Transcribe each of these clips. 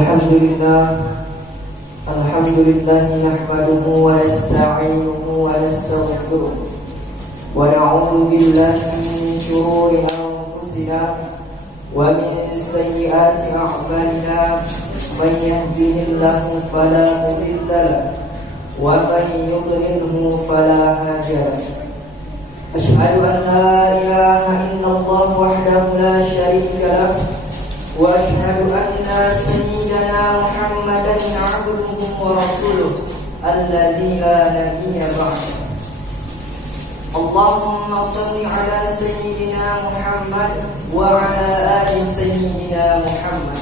Alhamdulillah nahmaduhu wa nasta'inuhu wa nastaghfiruh wa na'udzu billahi min shururi anfusina wa min sayyiati a'malina man yahdihillahu fala mudilla lahu wa man yudlilhu fala hadiya lahu. Asyhadu an la ilaha illallah wahdahu la syarika lahu wa asyhadu anna sayyidana Muhammadan 'abduhu wa rasuluhu alladzi la nabiyya ba'dahu. Allahumma shalli 'ala sayyidina Muhammad wa 'ala ali sayyidina Muhammad.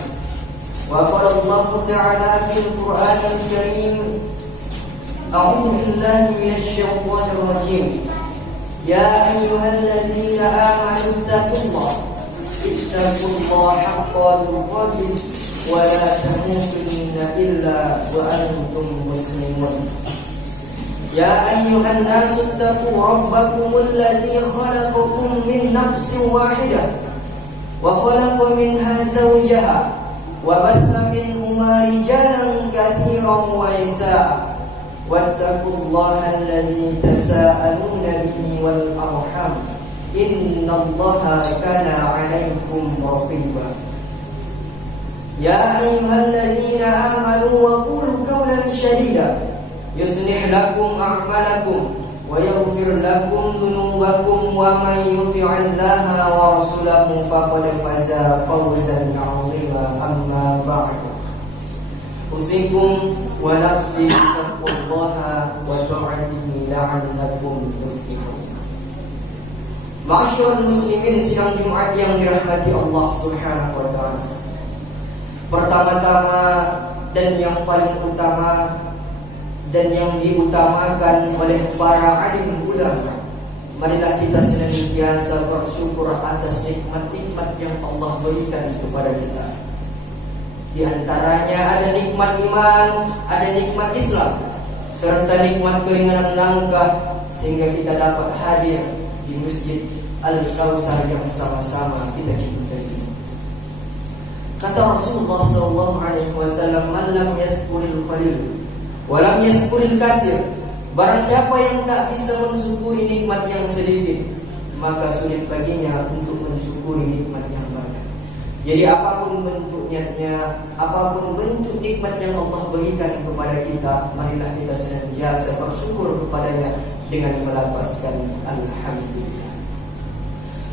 Wa qala Allah ta'ala fil Qur'anil Karim, a'udzu billahi minasy syaithanir rajim. Ya ayyuhalladzina amanu ittaqullaha haqqa tuqatih wa la tamutunna illa wa antum muslimun. Ya ayyuhan nasu ittaqu rabbakumul ladzi khalaqakum min nafsin wahidah wa khalaqa minha zawjaha wa batha minhuma rijalan katsiran wa nisaa'a wattaqullaha alladzi tasaaluna bihi wal arham innallaha kana 'alaykum raqiba. Ya ayyuhalladzina amanu wa qulu qawlan sadida yuslih lakum a'malakum wa yaghfir lakum dhunubakum wa man yuti'illaha wa rasulahu faqad faza fawzan 'azima. Amma ba'du, usikum wa nafsi taqullaha wa ta'atihi la'allakum tuflihun. Ma'asyiral muslimin, sidang Jumat yang dirahmati Allah Subhanahu wa taala. Pertama-tama dan yang paling utama dan yang diutamakan oleh para alim ulama, marilah kita senantiasa bersyukur atas nikmat-nikmat yang Allah berikan kepada kita. Di antaranya ada nikmat iman, ada nikmat Islam, serta nikmat keringanan langkah sehingga kita dapat hadir di Masjid Al-Kautsar yang sama-sama kita cintai. Kata Rasulullah SAW, "Man lam yaskuril qalil wa lam yaskuril katsir." Barang siapa yang tak bisa mensyukuri nikmat yang sedikit, maka sulit baginya untuk mensyukuri nikmat yang banyak. Jadi apapun bentuknya, apapun bentuk nikmat yang Allah berikan kepada kita, marilah kita senantiasa bersyukur kepadanya dengan melafazkan alhamdulillah.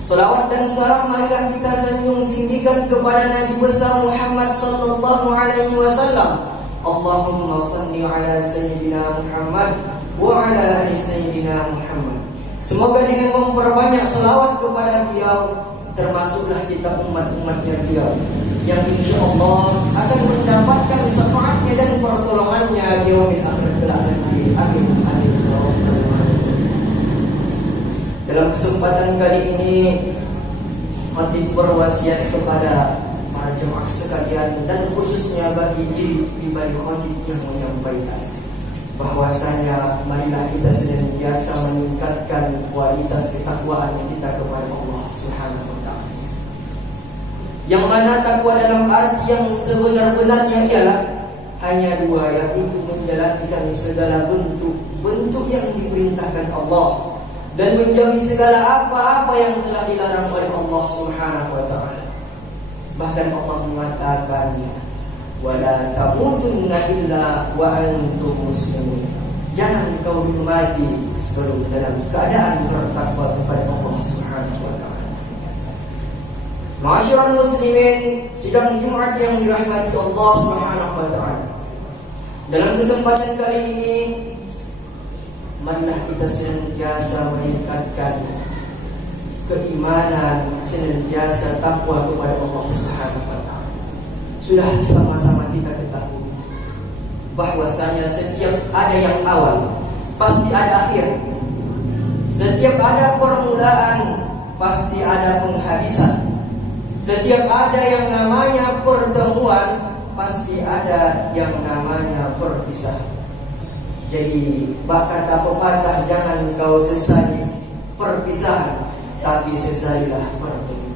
Salawat dan salam marilah kita sanjung tinggikan kepada Nabi besar Muhammad sallallahu alaihi wasallam. Allahumma shalli ala sayyidina Muhammad wa ala ali sayyidina Muhammad. Semoga dengan memperbanyak salawat kepada beliau, termasuklah kita umat-umatnya beliau yang insyaallah akan mendapatkan syafaatnya dan pertolongannya di yaumil akhir kelak nanti. Amin. Dalam kesempatan kali ini, khatib berwasiat kepada para jemaah sekalian dan khususnya bagi diri pribadi khatib yang menyampaikan bahwasanya marilah kita senantiasa meningkatkan kualitas ketakwaan kita kepada Allah Subhanahu wa taala. Yang mana takwa dalam arti yang sebenar-benarnya ialah hanya dua, yaitu menjalankan segala bentuk yang diperintahkan Allah dan menjauhi segala apa-apa yang telah dilarang oleh Allah Subhanahu wa taala. Bahkan Allah mengatakannya, "Wala tamutunna illa wa antum muslimun." Jangan kau mati sebelum dalam keadaan bertakwa kepada Allah Subhanahu wa taala. Ma'asyiral muslimin, sidang Jumat yang dirahmati Allah Subhanahu wa taala. Dalam kesempatan kali ini, marilah kita senantiasa meningkatkan keimanan, senantiasa takwa kepada Allah Subhanahu wa taala. Sudah sama-sama kita ketahui bahwasanya setiap ada yang awal, pasti ada akhir. Setiap ada permulaan, pasti ada penghabisan. Setiap ada yang namanya pertemuan, pasti ada yang namanya perpisahan. Jadi kata pepatah, jangan kau sesali perpisahan, tapi sesalilah pertemuan.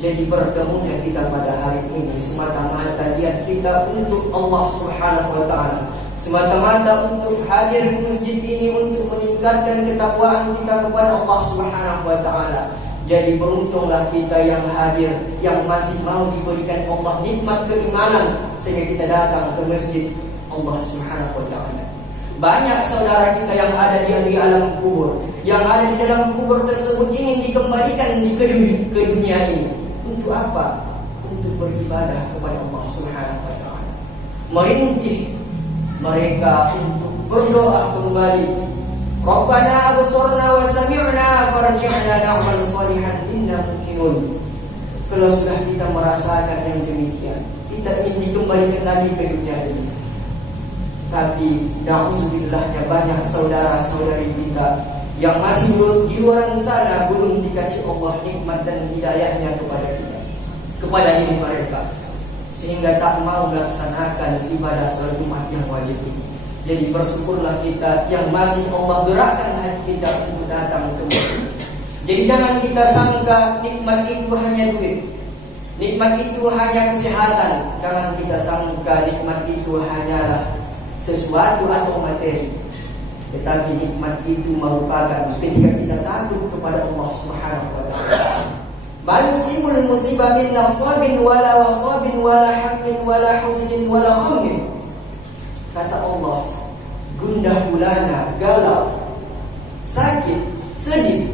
Jadi bertemunya kita pada hari ini semata-mata niat kita untuk Allah Subhanahu wa taala, semata-mata untuk hadir ke masjid ini untuk meningkatkan ketakwaan kita kepada Allah Subhanahu wa taala. Jadi beruntunglah kita yang hadir, yang masih mau diberikan Allah nikmat keimanan sehingga kita datang ke masjid Allah Subhanahu wa taala. Banyak saudara kita yang ada di alam kubur, yang ada di dalam kubur tersebut ingin dikembalikan ke dunia ini. Untuk apa? Untuk beribadah kepada Allah Subhanahu wa taala. Merintih mereka untuk berdoa kembali. Rabbana absarna wa sami'na farji'na na'mal salihan inna muqinun. Kalau sudah kita merasakan yang demikian, kita ingin dikembalikan lagi ke dunia ini. Tapi na'udzubillahnya banyak saudara-saudari kita yang masih di luar sana belum dikasih Allah nikmat dan hidayahnya kepada kita, kepada diri mereka, sehingga tak mau melaksanakan ibadah salat Jumat yang wajib ini. Jadi bersyukurlah kita yang masih Allah gerakkan hati kita untuk datang ke masjid. Jadi jangan kita sangka nikmat itu hanya duit, nikmat itu hanya kesehatan. Jangan kita sangka nikmat itu hanyalah sesuatu atau materi. Tetapi nikmat itu merupakan ketika kita takut kepada Allah Subhanahu wa taala. Mansibul musibah min nasabin wala wasabin wala hammin wala huznin wala khammin. Kata Allah, gundah gulana, galau, sakit, sedih,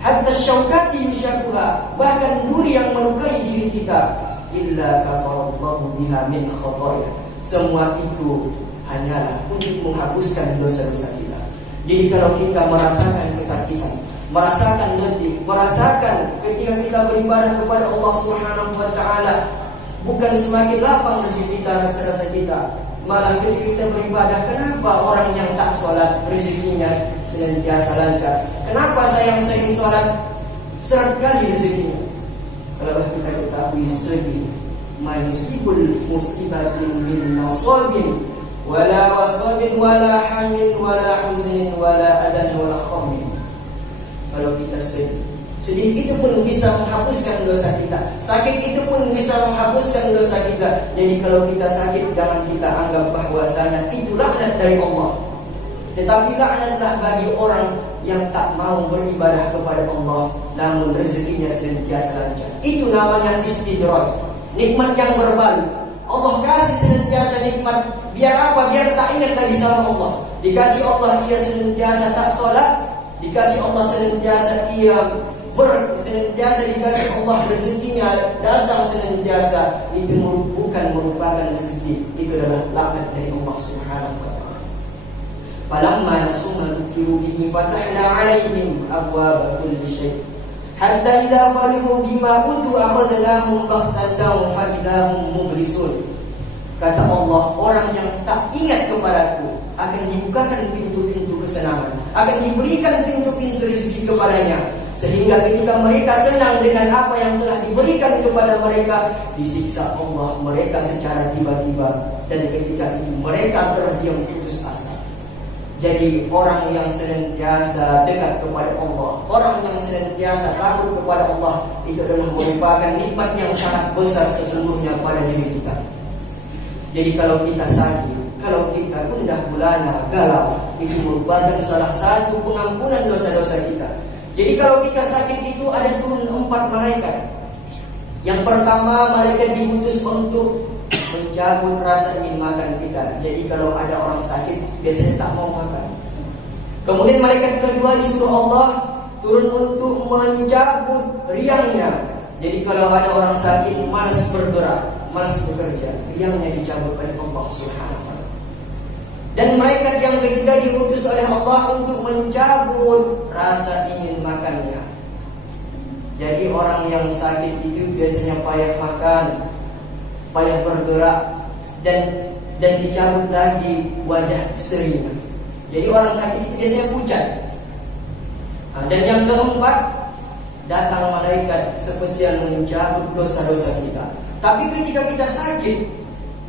hatta syaukati yusyakuha, bahkan duri yang melukai diri kita, illa kafarallahu biha min khataya. Semua itu hanyalah untuk menghapuskan dosa-dosa kita. Jadi kalau kita merasakan kesakitan, merasakan letih, merasakan ketika kita beribadah kepada Allah Subhanahu wa taala, bukan semakin lapang rezeki kita, rasa-rasa kita, malah ketika kita beribadah, kenapa orang yang tak sholat rezekinya senantiasa lancar? Kenapa saya yang sering sholat seret kali rezekinya? Kalau kita ketahui sedih, mansibul musibatin min nasabin wala wasabin wala hamin wala huznin wala adan wala khammin. Kalau kita sedih itu pun bisa menghapuskan dosa kita, sakit itu pun bisa menghapuskan dosa kita. Jadi kalau kita sakit, jangan kita anggap bahwasanya itu laknat dari Allah. Tetapi laknatlah bagi orang yang tak mau beribadah kepada Allah namun rezekinya senantiasa lancar. Itu namanya istidraj, nikmat yang berbalu. Allah kasih senantiasa nikmat, biar apa? Biar tak ingat lagi sama Allah. Dikasih Allah ia senantiasa tak sholat, dikasih Allah senantiasa ia senantiasa dikasih Allah rezekinya datang senantiasa. Itu bukan merupakan rezeki, itu adalah laknat dari Allah Subhanahu wa taala. Falamma nasu ma dzukiru bihi fatahna 'alaihim abwaaba kulli syai' hatta idza farihu bima utu akhadnahum baghtatan fa idahum mublisun. Kata Allah, orang yang tak ingat kepadaku akan dibukakan pintu-pintu kesenangan, akan diberikan pintu-pintu rezeki kepadanya, sehingga ketika mereka senang dengan apa yang telah diberikan kepada mereka, disiksa Allah mereka secara tiba-tiba, dan ketika itu mereka terdiam putus asa. Jadi orang yang senantiasa dekat kepada Allah, orang yang senantiasa takut kepada Allah, itu adalah merupakan nikmat yang sangat besar sesungguhnya pada diri kita. Jadi kalau kita sakit, kalau kita gundah gulana, galau, itu merupakan salah satu pengampunan dosa-dosa kita. Jadi kalau kita sakit itu ada turun 4 malaikat. Yang pertama, malaikat diutus untuk mencabut rasa ingin makan kita. Jadi kalau ada orang sakit biasanya tak mau makan. Kemudian malaikat kedua disuruh Allah turun untuk mencabut riangnya. Jadi kalau ada orang sakit malas bergerak, malas bekerja, riangnya dicabut oleh Allah Subhanahu wa taala. Dan malaikat yang ketiga diutus oleh Allah untuk mencabut rasa ingin makannya. Jadi orang yang sakit itu biasanya payah makan, payah bergerak, dan dicabut lagi wajah serinya. Jadi orang sakit itu biasanya pucat. Dan yang keempat, datang malaikat spesial mencabut dosa-dosa kita. Tapi ketika kita sakit,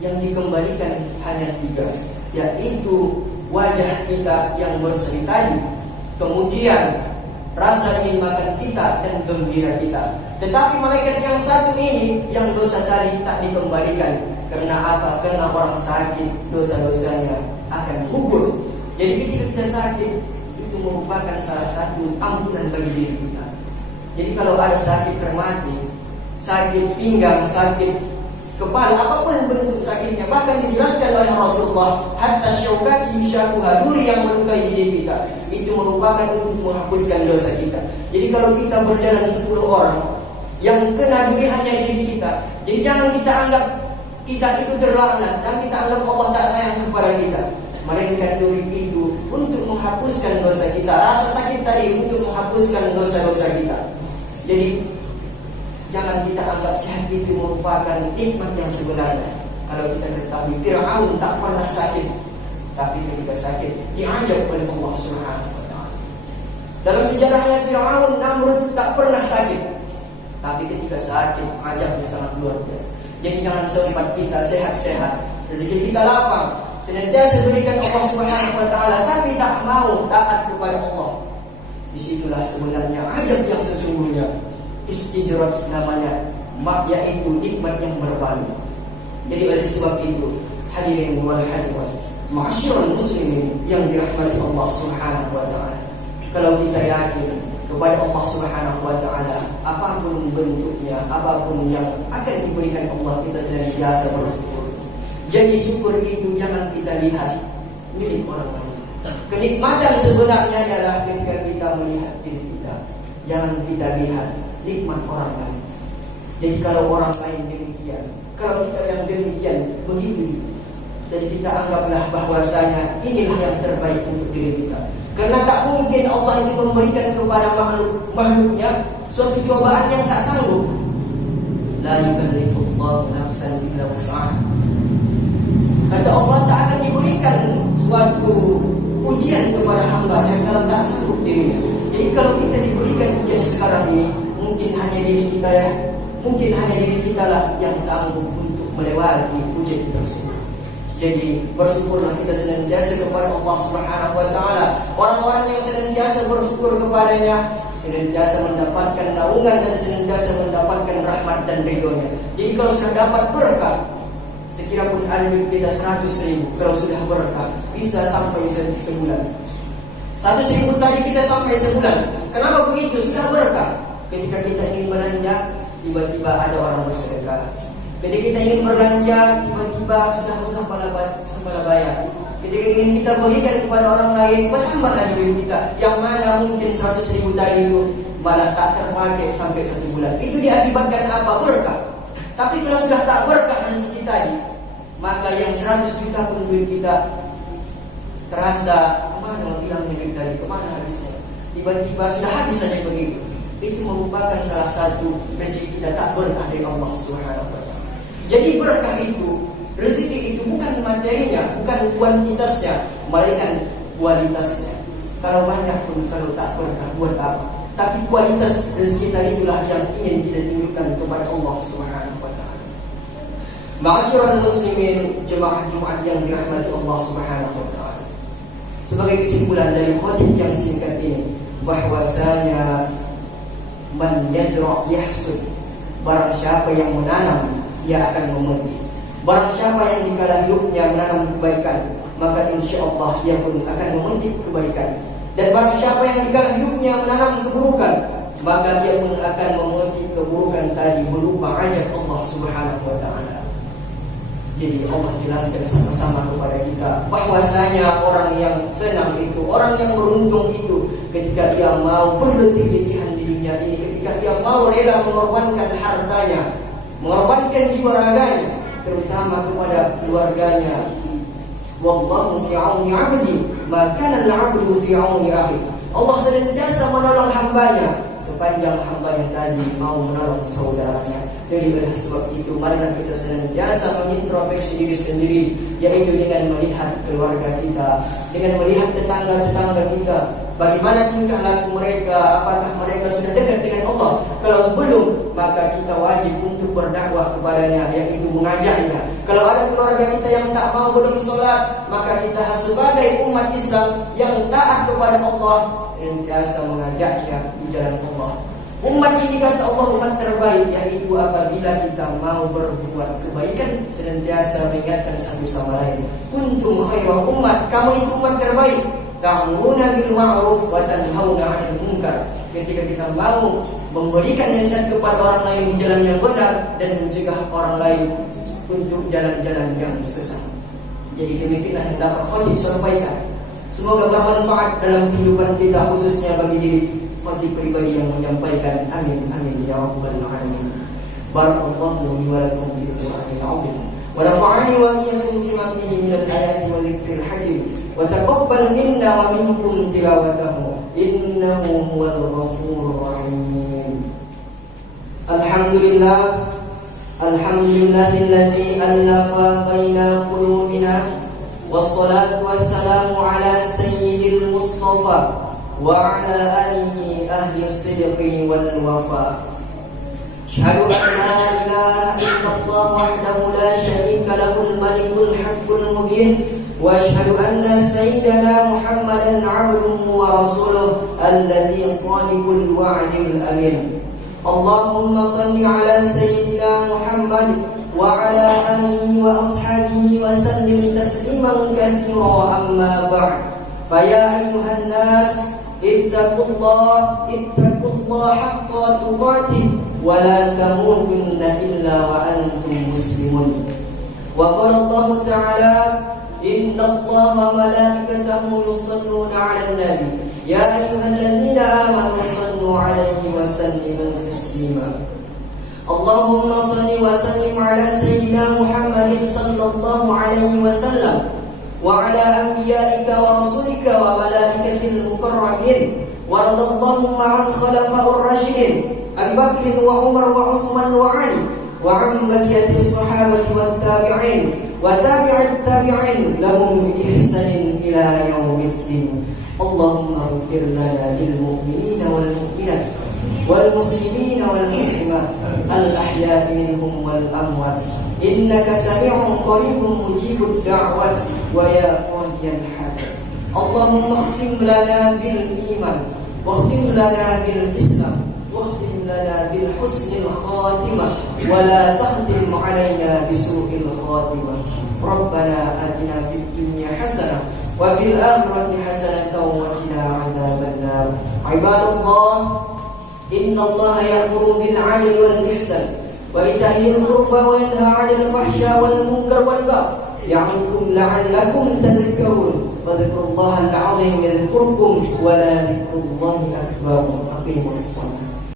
yang dikembalikan hanya 3, yaitu wajah kita yang berseri tadi, kemudian rasa ingin makan kita dan gembira kita. Tetapi malaikat yang satu ini, yang dosa tadi tak dikembalikan. Karena apa? Karena orang sakit, dosa-dosanya akan gugur. Jadi ketika kita sakit, itu merupakan salah satu ampunan bagi diri kita. Jadi kalau ada sakit rematik, sakit pinggang, sakit kepala, apapun bentuk sakitnya, bahkan dijelaskan oleh Rasulullah, hatta syaukati yushakuha, duri yang melukai diri kita, itu merupakan untuk menghapuskan dosa kita. Jadi kalau kita berjalan 10 orang, yang kena duri hanya diri kita. Jadi jangan kita anggap kita itu terlaknat, dan kita anggap Allah tak sayang kepada kita. Melainkan duri itu untuk menghapuskan dosa kita. Rasa sakit tadi untuk menghapuskan dosa-dosa kita. Jadi jangan kita anggap sehat itu merupakan nikmat yang sebenarnya. Kalau kita ketahui Fir'aun tak pernah sakit, tapi ketika sakit diajak oleh Allah Subhanahu wa ta'ala. Dalam sejarahnya Fir'aun, Namrud tak pernah sakit, tapi ketika sakit ajaknya sangat luar biasa. Jadi jangan sempat kita sehat-sehat, rezeki kita lapang, senantiasa berikan Allah Subhanahu wa ta'ala, tapi tak mau taat kepada Allah. Disitulah sebenarnya ajab yang sesungguhnya. Istidrak namanya, yaitu nikmat yang berpaling. Jadi oleh sebab itu, hadirin wal hadirat, ma'asyiral muslimin yang dirahmati Allah Subhanahu wa ta'ala, kalau kita yakin kepada Allah Subhanahu wa ta'ala, apapun bentuknya, apapun yang akan diberikan Allah, kita senantiasa bersyukur. Jadi syukur itu jangan kita lihat milik orang lain. Kenikmatan sebenarnya adalah ketika kita melihat diri kita. Jangan kita lihat nikmat orang lain. Jadi kalau orang lain demikian, kalau kita yang demikian, begitu. Jadi kita anggaplah bahwasanya inilah yang terbaik untuk diri kita. Karena tak mungkin Allah itu memberikan kepada makhluknya suatu cobaan yang tak sanggup. La yukallifullahu nafsan illa wus'aha. Kata Allah tak akan diberikan suatu ujian kepada hamba yang kalau tak sanggup dirinya. Jadi kalau kita diberikan ujian sekarang ini, mungkin hanya diri kita lah yang sanggup untuk melewati ujian tersebut. Jadi bersyukurlah kita senantiasa kepada Allah Subhanahu wa ta'ala. Orang-orang yang senantiasa bersyukur kepadanya senantiasa mendapatkan naungan dan senantiasa mendapatkan rahmat dan ridhonya. Jadi kalau sudah dapat berkah, sekira pun ada duit kita 100.000, kalau sudah berkah bisa sampai sebulan. 100.000 tadi bisa sampai sebulan. Kenapa begitu? Sudah berkah. Ketika kita ingin belanja, tiba-tiba ada orang bersedekah. Ketika kita ingin belanja, tiba-tiba sudah sampai bayar. Ketika ingin kita berikan kepada orang lain, bertambah lagi duit kita. Yang mana mungkin 100.000 tadi itu malah tak terpakai sampai 1 bulan. Itu diakibatkan apa? Berkah. Tapi kalau sudah tak berkah rezeki tadi, maka yang 100 juta pun duit kita terasa kemana hilangnya duit tadi, kemana habisnya. Tiba-tiba sudah habis saja begitu. Itu merupakan salah satu rezeki kita tak berkah dari Allah Subhanahu wa ta'ala. Jadi berkah itu, rezeki itu bukan materinya, bukan kuantitasnya, melainkan kualitasnya. Kalau banyak pun kalau tak berkah buat apa? Tapi kualitas rezeki tadi itulah yang ingin kita tunjukkan kepada Allah Subhanahu wa ta'ala. Ma'asyiral muslimin, jemaah Jumat yang dirahmati Allah Subhanahu wa ta'ala. Sebagai kesimpulan dari khutbah yang singkat ini, bahwasanya man yazra' yahsud, barang siapa yang menanam dia akan memetik. Barang siapa yang dikala hidupnya menanam kebaikan, maka insya-Allah dia pun akan memetik kebaikan. Dan barang siapa yang dikala hidupnya menanam keburukan, maka dia pun akan memetik keburukan tadi berupa ajab Allah Subhanahu wa ta'ala. Jadi Allah jelaskan sama-sama kepada kita bahwasanya orang yang senang itu, orang yang beruntung itu, ketika dia mau berletih-letihan di dunia ini, ketika dia mau rela mengorbankan hartanya, mengorbankan jiwa raganya, terutama kepada keluarganya. Wallahu fi 'auni 'abdi, ma kana al-'abdu fi 'auni akhi. Allah senantiasa menolong hambanya sepanjang hamba yang tadi mau menolong saudaranya. Jadi oleh sebab itu, marilah kita senantiasa mengintrospeksi diri sendiri, yaitu dengan melihat keluarga kita, dengan melihat tetangga-tetangga kita, bagaimana tingkah laku mereka, apakah mereka sudah dekat dengan Allah. Kalau belum, maka kita wajib untuk berdakwah kepadanya, yaitu mengajaknya. Kalau ada keluarga kita yang tak mau belum sholat, maka kita sebagai umat Islam yang taat kepada Allah, senantiasa mengajaknya di jalan Allah. Umat ini kata Allah umat terbaik, yaitu apabila kita mau berbuat kebaikan senantiasa mengingatkan satu sama lain. Kuntum khaira umat, kamu itu umat terbaik. Ta'muruna bil ma'ruf wa tanhauna 'anil munkar. Ketika kita mau memberikan nasihat kepada orang lain di jalan yang benar dan mencegah orang lain untuk jalan-jalan yang sesat. Jadi demikianlah yang dapat khatib sampaikan. Semoga bermanfaat dalam kehidupan kita, khususnya bagi diri khatib pribadi yang menyampaikan. Amin amin ya rabbal alamin. Barakallahu li wa lakum fil Qur'anil 'azim. Wa nafa'ani wa iyyakum bima fihi minal ayati wa dzikril hakim. Wa taqabbal minna wa minkum tilawatahu innahu huwal ghafurur rahim. Alhamdulillah, alhamdulillahilladzi allafa baina qulubina, wassalatu wassalamu ala sayyidil mustafa wa ala alihi ahli sidqi wal wafa. Asyhadu an la ilaha illallah wahdahu la syarika lahul malikul haqqul mubin. وأشهد أن سيدنا محمدا عبده ورسوله الذي صادق الوعد الأمين. اللهم صل على سيدنا محمد وعلى آله وأصحابه وسلم تسليما كثيرا. أما بعد فيا أيها الناس اتقوا الله حق تقاته ولا تموتن إلا وأنتم مسلمون. وقال الله تعالى إن الله وملائكته يصلون على النبي يا أيها الذين آمنوا صلوا عليه وسلموا تسليما. اللهم صل وسلم على سيدنا محمد صلى الله عليه وسلم وعلى أنبيائك ورسلك وملائكة المقربين. ورضى اللهم عن خلفاء الراشدين أبي بكر وعمر وعثمان وعلي وعن بقية الصحابة والتابعين وتابع التابعين لهم بإحسان إلى يوم الدين. اللهم اغفر لنا للمؤمنين والمؤمنات والمسلمين والمسلمات الأحياء منهم والأموات إنك سميع قريب مجيب الدعوات ويا قاضي الحاجات. اللهم اختم لنا بالإيمان واختم لنا بالإسلام واختم لنا بالحسن الخاتمة ولا تختم علينا بسوء الخاتمة. ربنا آتنا في الدنيا حسنة وفي الآخرة حسنة وقنا عذاب النار. عباد الله إن الله يأمر بالعدل والإحسان وإيتاء ذي القربى وينهى عن الفحشاء والمنكر والبغي يعظكم لعلكم تذكرون. فذكروا الله العظيم يذكركم ولذكر الله أكبر. أقيموا الصلاة.